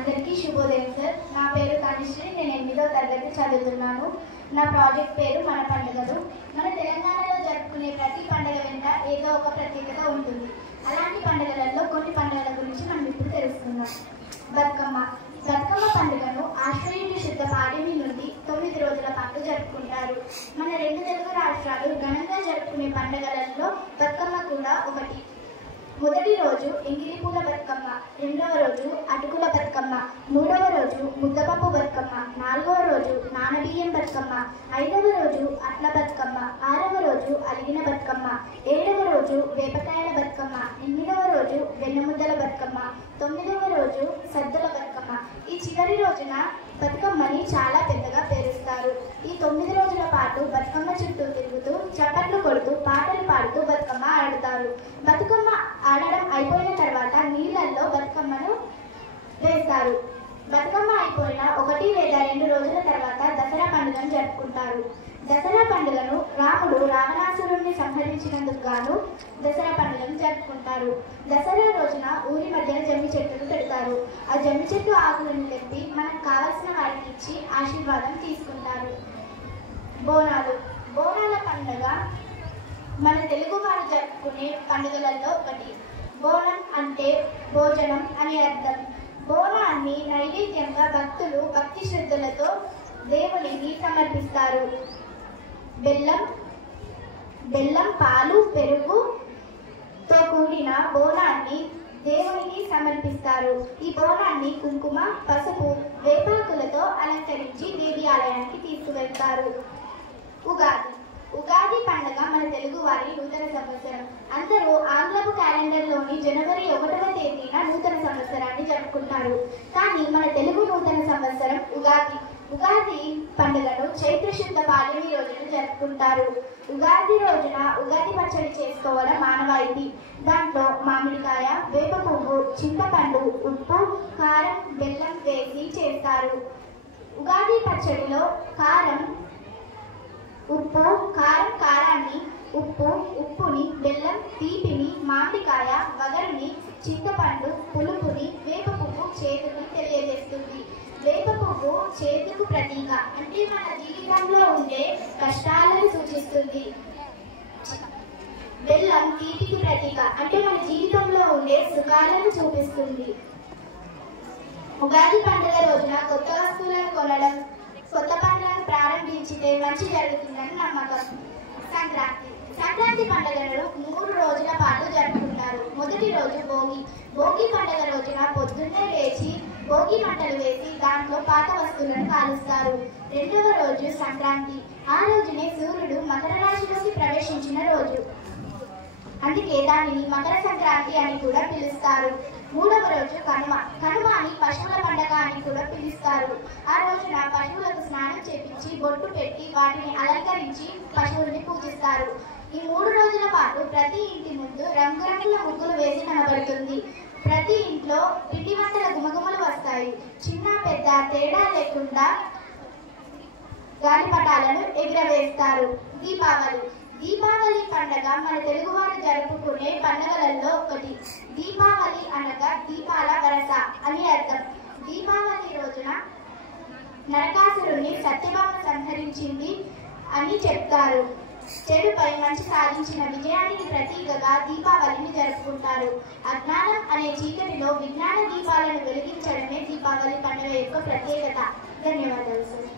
అందరికీ శుభోదయం సార్. నా పేరు తనిశ్రీ. నేను 8వ తరగతి చదువుతున్నాను. నా ప్రాజెక్ట్ పేరు మన పండుగలు. మన తెలంగాణలో జరుపుకునే ప్రతి పండుగ వెంట ఏదో ఒక ప్రత్యేకత ఉంటుంది. అలాంటి పండుగలలో కొన్ని పండుగల గురించి మనం ఇప్పుడు తెలుసుకుందాం. బతుకమ్మ. బతుకమ్మ పండుగను ఆశ్వయుజ శుద్ధ పాడ్యమి నుండి 9 రోజుల పాటు జరుపుకుంటారు. మన 2 తెలుగు రాష్ట్రాలు ఘనంగా జరుపుకునే పండుగలలో బతుకమ్మ కూడా ఒకటి. మొదటి రోజు ఎంగిలి పూల బతుకమ్మ, రెండవ రోజు అటుకుల బతుకమ్మ, మూడవ రోజు ముద్దపప్పు బతుకమ్మ, నాలుగవ రోజు నానబియ్యం బతుకమ్మ, ఐదవ రోజు అట్ల బతుకమ్మ, ఆరవ రోజు అలిగిన బతుకమ్మ, ఏడవ రోజు వేపకాయల బతుకమ్మ, 8వ రోజు వెన్నముద్దల బతుకమ్మ, 9వ రోజు సద్దుల బతుకమ్మ. ఈ చివరి రోజున బతుకమ్మని చాలా పెద్దగా పేరుస్తారు. ఈ 9 రోజుల పాటు బతుకమ్మ చుట్టూ తిరుగుతూ చప్పట్లు కొడుతూ పాటలు పాడుతూ బతుకమ్మ ఆడుతారు. బతుకమ్మ ఆడడం అయిపోయిన తర్వాత నీళ్ళల్లో బతుకమ్మను వేస్తారు. బతుకమ్మ అయిపోయిన 1 లేదా 2 రోజుల తర్వాత దసరా పండుగను జరుపుకుంటారు. దసరా పండుగను రాముడు రావణాసురుణ్ణి సంహరించినందుకు గాను దసరా పండుగను జరుపుకుంటారు. దసరా రోజున ఊరి మధ్యన జమ్మి చెట్టును పెడతారు. ఆ జమ్మి చెట్టు ఆకులను తెంపి మనకు కావలసిన వారికి ఇచ్చి ఆశీర్వాదం తీసుకుంటారు. బోనాలు. బోనాల పండుగ మన తెలుగు వారు జరుపుకునే పండుగలలో ఒకటి. బోనం అంటే భోజనం అని అర్థం. బోనాన్ని నైవేద్యంగా భక్తులు భక్తి శ్రద్ధలతో దేవునికి సమర్పిస్తారు. బెల్లం, పాలు, పెరుగుతో కూడిన బోనాన్ని దేవునికి సమర్పిస్తారు. ఈ బోనాన్ని కుంకుమ, పసుపు, వేపాకులతో అలంకరించి దేవి ఆలయానికి తీసుకువెళ్తారు. ఉగాది పండుగ మన తెలుగు వారి నూతన సంవత్సరం. అందరూ ఆంగ్లపు క్యాలెండర్లోని జనవరి 1వ తేదీన నూతన సంవత్సరాన్ని జరుపుకుంటారు. కానీ మన తెలుగు నూతన సంవత్సరం ఉగాది. ఉగాది పండుగను చైత్ర శుద్ధ పాడ్యమి రోజున జరుపుకుంటారు. ఉగాది రోజున ఉగాది పచ్చడి చేసుకోవడం మానవాయితీ. దాంట్లో మామిడికాయ, వేప పువ్వు, చింతపండు, ఉప్పు, కారం, బెల్లం వేసి చేస్తారు. ఉగాది పచ్చడిలో కారాన్ని, ఉప్పుని, బెల్లం తీపిని, మామిడికాయ వగరుని, చింతపండు పులుపుని, వేప పువ్వు చేదుని తెలియజేస్తుంది. వేప పువ్వు చేదుకు ప్రతీక, అంటే మన జీవితంలో ఉండే కష్టాలను సూచిస్తుంది. బెల్లం తీపికి ప్రతీక, అంటే మన జీవితంలో ఉండే సుఖాలను చూపిస్తుంది. ఉగాది పండుగ రోజున కొత్త వస్తువులను కొనడం, కొత్త పనులను ప్రారంభించితే మంచి జరుగుతుందని నమ్మకం. సంక్రాంతి పండుగను 3 రోజుల పాటు జరుపుకుంటారు. మొదటి రోజు భోగి పండుగ రోజున పొద్దున్నే లేచి భోగి మంటలు వేసి దాంట్లో పాత వస్తువులను కాలుస్తారు. రెండవ రోజు సంక్రాంతి. ఆ రోజునే సూర్యుడు మకర రాశిలోకి ప్రవేశించిన రోజు, అందుకే దానిని మకర సంక్రాంతి అని కూడా పిలుస్తారు. మూడవ రోజు కనుమని పశువుల పండుగ అని కూడా పిలుస్తారు. ఆ రోజున పశువులకు స్నానం చేపించి బొట్టు పెట్టి వాటిని అలంకరించి పశువుల్ని పూజిస్తారు. ఈ 3 రోజుల పాటు ప్రతి ఇంటి ముందు రంగురంగుల ముగ్గులు వేసి కనబడుతుంది. ప్రతి ఇంట్లో పిండి వంటల గుమగుమలు వస్తాయి. చిన్న పెద్ద తేడా లేకుండా గాలిపటాలను ఎగురవేస్తారు. దీపావళి పండుగ మన తెలుగువారు జరుపుకునే పండుగలలో ఒకటి. దీపావళి అనగా దీపాల వరస అని అర్థం. దీపావళి రోజున నరకాసురుణ్ణి సత్యభామ సంహరించింది అని చెప్తారు. చెడుపై మంచి సాధించిన విజయానికి ప్రతీకగా దీపావళిని జరుపుకుంటారు. అజ్ఞానం అనే చీకటిలో విజ్ఞాన దీపాలను వెలిగించడమే దీపావళి పండుగ యొక్క ప్రత్యేకత. ధన్యవాదాలు సార్.